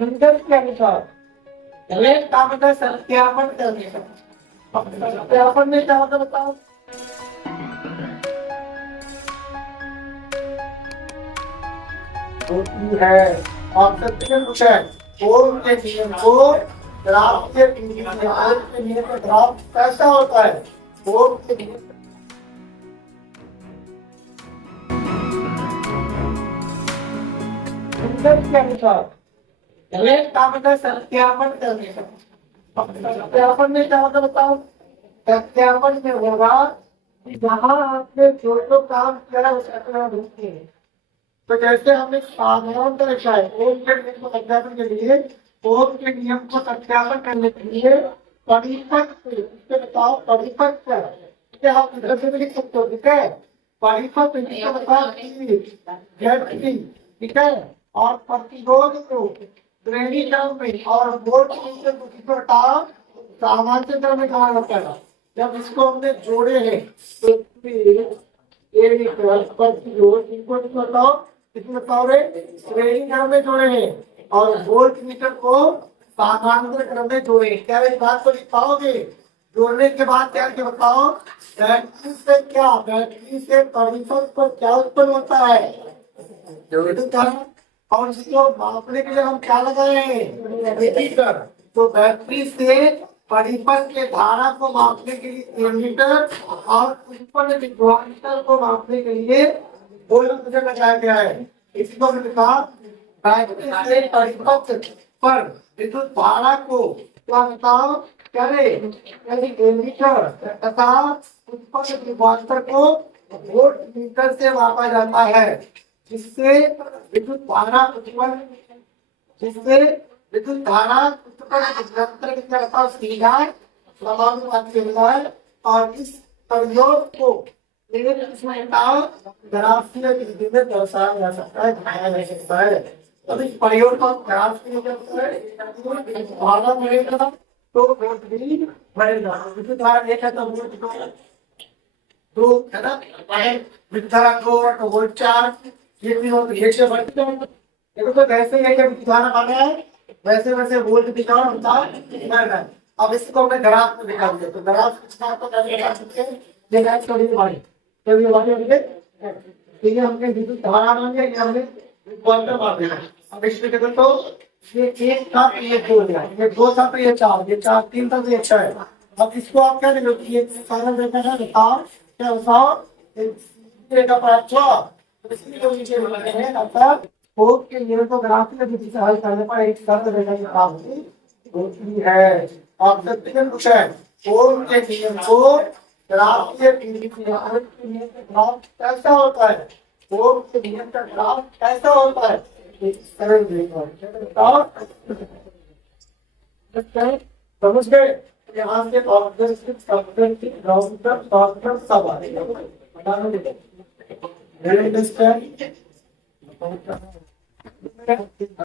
निम्न के अनुसार पहले काम का सत्यापन करने का। अब सत्यापन में क्या होता है बताओ। होती है और सत्य कुछ है ओम के नियम को ड्राफ्ट के नियम का ड्राफ्ट कैसा होता है। ओम के नियम के अनुसार पहले काम का सत्यापन करने का। अब सत्यापन में क्या होता है बताओ। सत्यापन में होगा कि जहाँ आपने जो जो काम किया है उसका परिणाम ढूंढते हैं। तो जैसे हमने साधारण दर्शा है ओम के नियम को सत्यापन के लिए ओम के नियम को सत्यापन करने के लिए परिपक्व इससे बताओ परिपक्व क्या आप इधर से भी लिख सकते हो ठीक है। परिपक्व इससे बताओ व्यक्ति ठीक है और प्रतिरोध को श्रेणी क्रम में और बोर्ड के दूसरी प्रकार सामान्य क्रम में कहा जाता है। जब इसको हमने जोड़े हैं तो प्रतिरोध इनको बताओ इसमें बताओ रे श्रेणी क्रम में जोड़े हैं और वोल्ट मीटर को सामान्य क्रम में जोड़े। क्या इस बात को लिख पाओगे। जोड़ने के बाद क्या के बताओ बैटरी से क्या बैटरी से परिपथ पर क्या उत्पन्न होता है विद्युत धारा और इसको मापने के लिए हम क्या लगाए हैं मीटर। तो बैटरी से परिपथ के धारा को मापने के लिए एमीटर और उत्पन्न विभवांतर को मापने के लिए वोल्टमीटर लगाया गया है। इसी को हमने कहा बैटरी से परिपथ पर विद्युत धारा को क्या बताओ करे यानी एमीटर तथा उत्पन्न विभवांतर को वोल्टमीटर से मापा जाता है जिससे विद्युत धारा उत्पन्न निरंतर सीधा समानुपाती होता है और इस प्रयोग को ग्राफीय विधि में दर्शाया जा सकता है दिखाया जा सकता है। तो इस प्रयोग को ग्राफ के धारा मिलेगा तो वोल्ट भी बढ़ेगा। विद्युत धारा एक है तो वोल्ट दो है ना विद्युत धारा दो तो वोल्ट चार ये भी हो एक से बढ़ते हैं। देखो तो वैसे ही जब दिखाना पड़ा है वैसे वैसे वोल्ट दिखाना होता है। अब इसको हमने ग्राफ में दिखा दिया तो ग्राफ कितना तो कैसे दिखा सकते हैं देखा थोड़ी बारी तो ये वाले होंगे ठीक है। हमने विद्युत धारा मान लिया ये हमने क्वांटम मान लिया। अब इसमें देखो तो ये एक था तो ये दो दिया ये दो था तो ये चार तीन था तो ये छह है। अब इसको आप क्या देखोगे ये सारा देखा है बताओ क्या बताओ का पांच नीचे बनाते हैं अर्थात फोर्स के नियम को ग्राफ में किसी से हल करने पर एक शर्त देने की प्राप्ति होती है। आप सत्य कुछ है फोर्स के नियम को ग्राफ के ग्राफ कैसा होता है फोर्स के नियम का ग्राफ कैसा होता है एक सरल समझ गए। यहाँ से सब आ रही है। Do you understand?